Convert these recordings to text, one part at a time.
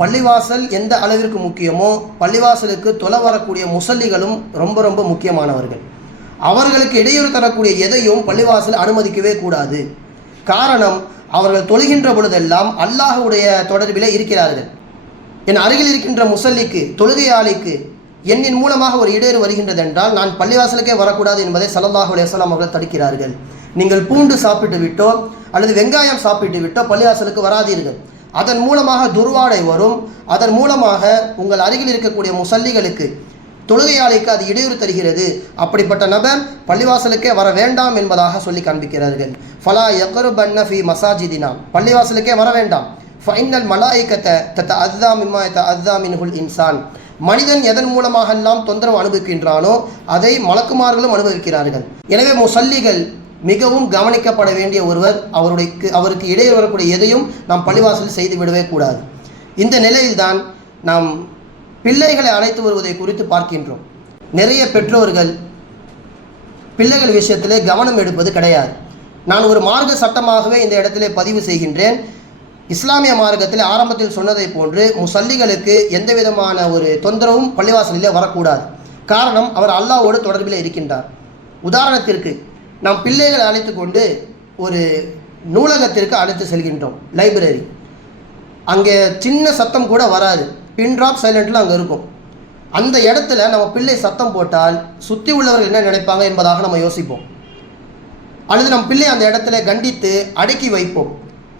பள்ளிவாசல் எந்த அளவிற்கு முக்கியமோ பள்ளிவாசலுக்கு தொலை வரக்கூடிய முசல்லிகளும் ரொம்ப ரொம்ப முக்கியமானவர்கள். அவர்களுக்கு இடையூறு தரக்கூடிய எதையும் பள்ளிவாசல் அனுமதிக்கவே கூடாது. காரணம், அவர்கள் தொழுகின்ற பொழுதெல்லாம் அல்லாஹ்வுடைய தொடர்பிலே இருக்கிறார்கள். என் அருகில் இருக்கின்ற முசல்லிக்கு, தொழுகையாளிக்கு என்னின் மூலமாக ஒரு இடையூறு வருகின்றது என்றால் நான் பள்ளிவாசலுக்கே வரக்கூடாது என்பதை ஸல்லல்லாஹு அலைஹி வஸல்லம் அவர்கள் தடுக்கிறார்கள். நீங்கள் பூண்டு சாப்பிட்டு விட்டோ அல்லது வெங்காயம் சாப்பிட்டு விட்டோ பள்ளிவாசலுக்கு வராதீர்கள். அதன் மூலமாக துர்வாடை வரும். அதன் மூலமாக உங்கள் அருகில் இருக்கக்கூடிய முசல்லிகளுக்கு, தொழுகையாளிக்கு அது இடையூறு தருகிறது. அப்படிப்பட்ட நபர் பள்ளிவாசலுக்கே வர வேண்டாம் என்பதாக சொல்லி காண்பிக்கிறார்கள். ஃபலா யக்ருபன்ன ஃபீ மசாஜிதினா, பள்ளிவாசலுக்கே வர வேண்டாம். ஃபைனல் மலாயிகத ததஅஸ்ஸா மிம்மா யதஅஸ்ஸா மின்ஹுல் இன்சான், மனிதன் எதன் மூலமாக எல்லாம் தொந்தரவு அனுபவிக்கின்றானோ அதை மலக்குமார்களும் அனுபவிக்கிறார்கள். எனவே முசல்லிகள் மிகவும் கவனிக்கப்பட வேண்டிய ஒருவர். அவருக்கு இடையே வரக்கூடிய எதையும் நாம் பள்ளிவாசலில் செய்து விடவே கூடாது. இந்த நிலையில்தான் நாம் பிள்ளைகளை அழைத்து வருவதை குறித்து பார்க்கின்றோம். நிறைய பெற்றோர்கள் பிள்ளைகள் விஷயத்திலே கவனம் எடுப்பது கிடையாது. நான் ஒரு மார்க்க சட்டமாகவே இந்த இடத்திலே பதிவு செய்கின்றேன். இஸ்லாமிய மார்க்கத்தில் ஆரம்பத்தில் சொன்னதை போன்று முசல்லிகளுக்கு எந்த விதமான ஒரு தொந்தரவும் பள்ளிவாசலிலே வரக்கூடாது. காரணம், அவர் அல்லாஹ்வோடு தொடர்பில் இருக்கின்றார். உதாரணத்திற்கு, நாம் பிள்ளைகளை அழைத்து கொண்டு ஒரு நூலகத்திற்கு அழைத்து செல்கின்றோம், லைப்ரரி. அங்கே சின்ன சத்தம் கூட வராது, பின் ட்ராப் சைலண்டில் அங்கே இருக்கும். அந்த இடத்துல நம்ம பிள்ளை சத்தம் போட்டால் சுற்றி உள்ளவர்கள் என்ன நினைப்பாங்க என்பதாக நம்ம யோசிப்போம். அல்லது நம் பிள்ளை அந்த இடத்துல கண்டித்து அடக்கி வைப்போம்.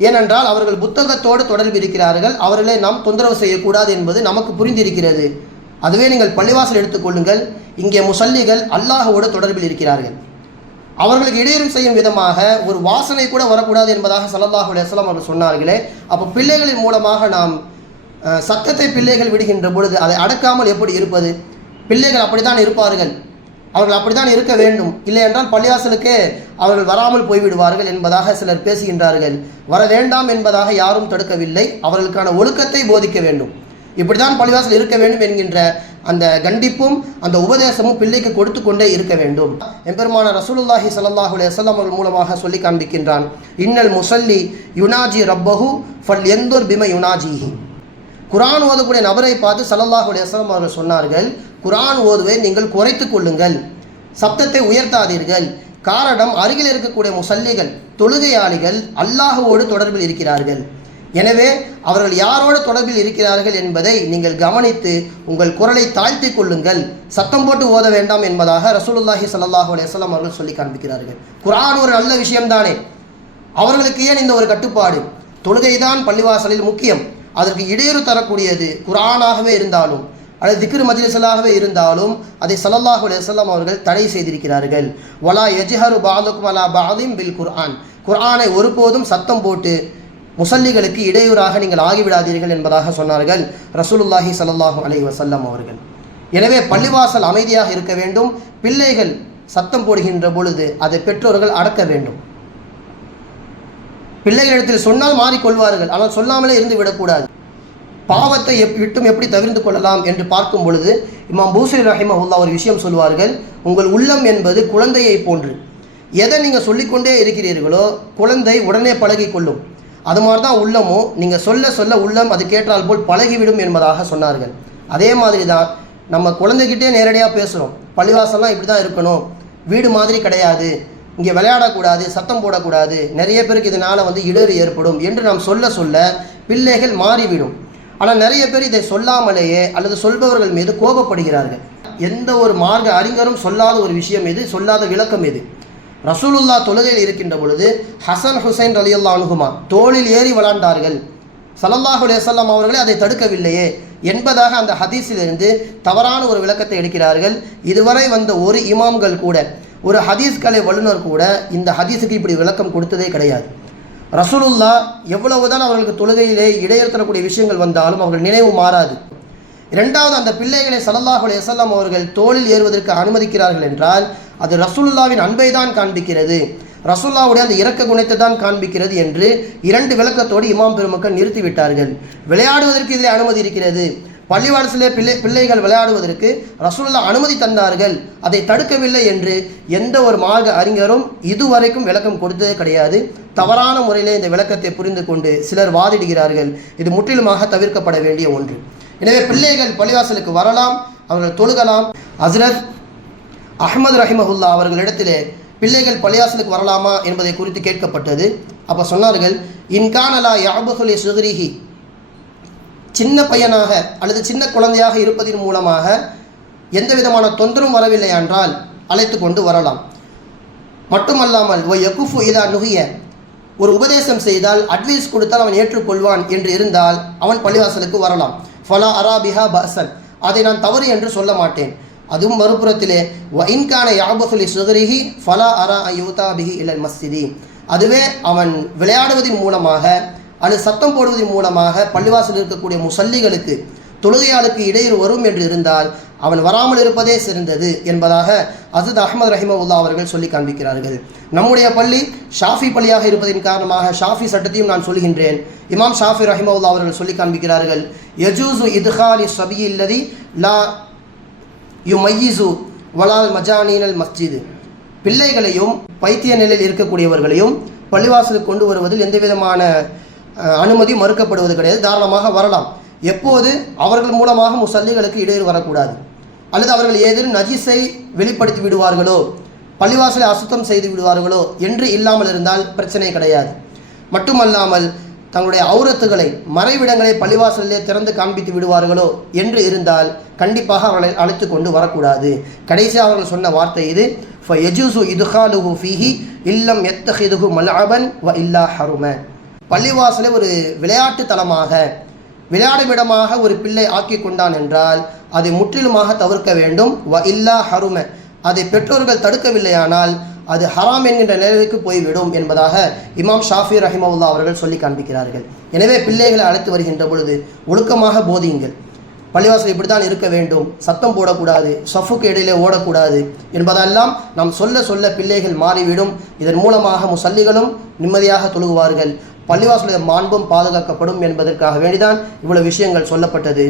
ஏனென்றால் அவர்கள் புத்தகத்தோடு தொடர்பு இருக்கிறார்கள், அவர்களை நாம் தொந்தரவு செய்யக்கூடாது என்பது நமக்கு புரிந்திருக்கிறது. அதுவே நீங்கள் பள்ளிவாசல் எடுத்துக்கொள்ளுங்கள். இங்கே முசல்லிகள் அல்லாஹ்வோடு தொடர்பில் இருக்கிறார்கள். அவர்களுக்கு இடையூறு செய்யும் விதமாக ஒரு வாசனை கூட வரக்கூடாது என்பதாக ஸல்லல்லாஹு அலைஹி வஸல்லம் அவர்கள் சொன்னார்களே. அப்போ பிள்ளைகளின் மூலமாக நாம் சத்தத்தை பிள்ளைகள் விடுகின்ற பொழுது அதை அடக்காமல் எப்படி இருப்பது? பிள்ளைகள் அப்படித்தான் இருப்பார்கள், அவர்கள் அப்படித்தான் இருக்க வேண்டும். இல்லை என்றால் பள்ளிவாசலுக்கே அவர்கள் வராமல் போய்விடுவார்கள் என்பதாக சிலர் பேசுகின்றார்கள். வர வேண்டாம் என்பதாக யாரும் தடுக்கவில்லை. அவர்களுக்கான ஒழுக்கத்தை போதிக்க வேண்டும். இப்படித்தான் பள்ளிவாசல் இருக்க வேண்டும் என்கின்ற அந்த கண்டிப்பும் அந்த உபதேசமும் பிள்ளைக்கு கொடுத்து கொண்டே இருக்க வேண்டும். எம்பெருமான ரசூலுல்லாஹி ஸல்லல்லாஹு அலைஹி வஸல்லம் அவர்கள் மூலமாக சொல்லி காண்பிக்கின்றான், இன்னல் முசல்லி யுனாஜி ரப்பஹு ஃபல்யன்துர் பிம யுனாஜிஹி. குர்ஆன் ஓதக்கூடிய நபரை பார்த்து ஸல்லல்லாஹு அலைஹி வஸல்லம் அவர்கள் சொன்னார்கள், குர்ஆன் ஓதுவை நீங்கள் குறைத்து கொள்ளுங்கள், சப்தத்தை உயர்த்தாதீர்கள். காரணம், அருகில் இருக்கக்கூடிய முசல்லிகள், தொழுகையாளிகள் அல்லாஹ்வோடு தொடர்பில் இருக்கிறார்கள். எனவே அவர்கள் யாரோடு தொடர்பில் இருக்கிறார்கள் என்பதை நீங்கள் கவனித்து உங்கள் குரலை தாழ்த்தி கொள்ளுங்கள், சத்தம் போட்டு ஓத வேண்டாம் என்பதாக ரசூலுல்லாஹி ஸல்லல்லாஹு அலைஹி வஸல்லம் அவர்கள் சொல்லி காண்பிக்கிறார்கள். குர்ஆன் ஒரு நல்ல விஷயம்தானே, அவர்களுக்கு ஏன் இந்த ஒரு கட்டுப்பாடு? தொழுகைதான் பள்ளிவாசலில் முக்கியம். அதற்கு இடையூறு தரக்கூடியது குர்ஆனாகவே இருந்தாலும் அல்லது திக்ர் மஜ்லிஸாகவே இருந்தாலும் அதை ஸல்லல்லாஹு அலைஹி வஸல்லம் அவர்கள் தடை செய்திருக்கிறார்கள். வலா யஜ்ஹரு பஅதுக்கும் அலா பஅதின் பில் குர்ஆன், குர்ஆனை ஒருபோதும் சத்தம் போட்டு முசல்லிகளுக்கு இடையூறாக நீங்கள் ஆகிவிடாதீர்கள் என்பதாக சொன்னார்கள் ரசூலுல்லாஹி ஸல்லல்லாஹு அலைஹி வஸல்லம் அவர்கள். எனவே பள்ளிவாசல் அமைதியாக இருக்க வேண்டும். பிள்ளைகள் சத்தம் போடுகின்ற பொழுது அதை பெற்றோர்கள் அடக்க வேண்டும். பிள்ளைகளிடத்தில் சொன்னால் மாறிக்கொள்வார்கள், ஆனால் சொல்லாமலே இருந்து விடக்கூடாது. பாவத்தை விட்டும் எப்படி தவிர்த்து கொள்ளலாம் என்று பார்க்கும் பொழுது இமாம் பூஸரி ரஹிமஹுல்லாஹ் ஒரு விஷயம் சொல்வார்கள், உங்கள் உள்ளம் என்பது குழந்தையை போன்று. எதை நீங்கள் சொல்லிக்கொண்டே இருக்கிறீர்களோ குழந்தை உடனே பழகி கொள்ளும். அது மாதிரி தான் உள்ளமும், நீங்கள் சொல்ல சொல்ல உள்ளம் அது கேட்டால் போல் பழகிவிடும் என்பதாக சொன்னார்கள். அதே மாதிரி தான் நம்ம குழந்தைகிட்டே நேரடியாக பேசுகிறோம், பள்ளிவாசல்லாம் இப்படி தான் இருக்கணும், வீடு மாதிரி கிடையாது, இங்கே விளையாடக்கூடாது, சத்தம் போடக்கூடாது, நிறைய பேருக்கு இதனால் இடையூறு ஏற்படும் என்று நாம் சொல்ல சொல்ல பிள்ளைகள் மாறிவிடும். ஆனால் நிறைய பேர் இதை சொல்லாமலேயே அல்லது சொல்பவர்கள் மீது கோபப்படுகிறார்கள். எந்த ஒரு மார்க்க அறிஞரும் சொல்லாத ஒரு விஷயம் இது, சொல்லாத விளக்கம் இது. ரசூலுல்லாஹ் தொழுகையில் இருக்கின்ற பொழுது ஹசன் ஹுசைன் ரலியல்லாஹு அன்ஹுமா தோளில் ஏறி விளாண்டார்கள். ஸல்லல்லாஹு அலைஹி வஸல்லம் அவர்களே அதை தடுக்கவில்லையே என்பதாக அந்த ஹதீஸிலிருந்து தவறான ஒரு விளக்கத்தை எடுக்கிறார்கள். இதுவரை வந்த ஒரு இமாம்கள் கூட, ஒரு ஹதீஸ் கலை வல்லுநர் கூட இந்த ஹதீஸுக்கு இப்படி விளக்கம் கொடுத்ததே கிடையாது. ரசூலுல்லாஹ் எவ்வளவுதான் அவர்களுக்கு தொழுகையிலே இடையூறு தரக்கூடிய விஷயங்கள் வந்தாலும் அவர்கள் நினைவு மாறாது. இரண்டாவது, அந்த பிள்ளைகளை ஸல்லல்லாஹு அலைஹி வஸல்லம் அவர்கள் தோளில் ஏறுவதற்கு அனுமதிக்கிறார்கள் என்றால் அது ரசூலுல்லாவின் அன்பை தான் காண்பிக்கிறது, ரசூலுல்லாவுடைய அந்த இரக்க குணத்தை தான் காண்பிக்கிறது என்று இரண்டு விளக்கத்தோடு இமாம் பெருமக்கள் நிறுத்திவிட்டார்கள். விளையாடுவதற்கு இதில் அனுமதி இருக்கிறது, பள்ளிவாசலே பிள்ளைகள் விளையாடுவதற்கு ரசூலுல்லாஹ் அனுமதி தந்தார்கள், அதை தடுக்கவில்லை என்று எந்த ஒரு மார்க்க அறிஞரும் இதுவரைக்கும் விளக்கம் கொடுத்ததே கிடையாது. தவறான முறையிலே இந்த விளக்கத்தை புரிந்து கொண்டு சிலர் வாதிடுகிறார்கள். இது முற்றிலுமாக தவிர்க்கப்பட வேண்டிய ஒன்று. எனவே பிள்ளைகள் பள்ளிவாசலுக்கு வரலாம், அவர்கள் தொழுகலாம். ஹஸ்ரத் அஹ்மது ரஹிமஹுல்லா அவர்களிடத்திலே பிள்ளைகள் பள்ளிவாசலுக்கு வரலாமா என்பதை குறித்து கேட்கப்பட்டது. அப்போ சொன்னார்கள், இன்கானலா யாபுகுலி சுஹ்ரிஹி, சின்ன பையனாக அல்லது சின்ன குழந்தையாக இருப்பதன் மூலமாக எந்த விதமான தொந்தரவும் வரவில்லை என்றால் அழைத்து கொண்டு வரலாம். மட்டுமல்லாமல் ஒ யகுஃபு இதா நுகிய, ஒரு உபதேசம் செய்தால் அட்வைஸ் கொடுத்தால் அவன் ஏற்றுக்கொள்வான் என்று இருந்தால் அவன் பள்ளிவாசலுக்கு வரலாம். ஃபலா அராபிஹா பஅசன், அதை நான் தவறு என்று சொல்ல மாட்டேன். அதுவும் மறுபுறத்திலே வ இன்கான யாபுகுலி சுஹ்ரிஹி ஃபலா அரா யூதா பிஹி இலல் மஸ்ஜிதி, அதுவே அவன் விளையாடுவதன் மூலமாக அல்லது சத்தம் போடுவதன் மூலமாக பள்ளிவாசலில் இருக்கக்கூடிய முசல்லிகளுக்கு தொழுகையாளுக்கு இடையூறு வரும் என்று இருந்தால் அவன் வராமல் இருப்பதே சிறந்தது என்பதாக ஹஸ்ரத் அஹ்மது ரஹிமஹுல்லா அவர்கள் சொல்லி காண்பிக்கிறார்கள். நம்முடைய பள்ளி ஷாஃபி பள்ளியாக இருப்பதன் காரணமாக ஷாஃபி சட்டத்தையும் நான் சொல்கின்றேன். இமாம் ஷாஃபி ரஹிமஹுல்லா அவர்கள் சொல்லி காண்பிக்கிறார்கள், யஜூசு இத்காலி ஸபியி அல்லதி லா யுமையிசு வலால் மஜானீனல் மஸ்ஜித், பிள்ளைகளையும் பைத்திய நிலையில் இருக்கக்கூடியவர்களையும் பள்ளிவாசலுக்கு கொண்டு வருவதில் எந்த விதமான அனுமதி மறுக்கப்படுவது கிடையாது. தாராளமாக வரலாம். எப்போது அவர்கள் மூலமாக முசல்லிகளுக்கு இடையூறு வரக்கூடாது, அல்லது அவர்கள் ஏதேனும் நஜீஸை வெளிப்படுத்தி விடுவார்களோ, பள்ளிவாசலை அசுத்தம் செய்து விடுவார்களோ என்று இல்லாமல் இருந்தால் பிரச்சனை கிடையாது. மட்டுமல்லாமல் தங்களுடைய ஔரத்துகளை மறைவிடங்களை பள்ளிவாசலிலே திறந்து காண்பித்து விடுவார்களோ என்று இருந்தால் கண்டிப்பாக அவர்களை அழைத்து கொண்டு வரக்கூடாது. கடைசியாக அவர்கள் சொன்ன வார்த்தை இது, ஃபயஜூசு இத்காலுஹு ஃபீஹி இல்லம் யத்தஹிதுஹு மல்அபன் வ இல்லா ஹரும, பள்ளிவாசலை ஒரு விளையாட்டு தலமாக விளையாடுமிடமாக ஒரு பிள்ளை ஆக்கி கொண்டான் என்றால் அதை முற்றிலுமாக தவிர்க்க வேண்டும். வ இல்லா ஹரும, அதை பெற்றோர்கள் தடுக்கவில்லையானால் அது ஹராம் என்கின்ற நிலைக்கு போய்விடும் என்பதாக இமாம் ஷாஃபி ரஹிமஹுல்லா அவர்கள் சொல்லி காண்பிக்கிறார்கள். எனவே பிள்ளைகளை அழைத்து வருகின்ற பொழுது ஒழுக்கமாக போதியுங்கள். பள்ளிவாசல் இப்படி தான் இருக்க வேண்டும், சத்தம் போடக்கூடாது, சஃபுக்கு இடையிலே ஓடக்கூடாது என்பதெல்லாம் நாம் சொல்ல சொல்ல பிள்ளைகள் மாறிவிடும். இதன் மூலமாக முசல்லிகளும் நிம்மதியாக தொழுகுவார்கள், பள்ளிவாசலுடைய மாண்பும் பாதுகாக்கப்படும் என்பதற்காக வேண்டிதான் இவ்வளவு விஷயங்கள் சொல்லப்பட்டது.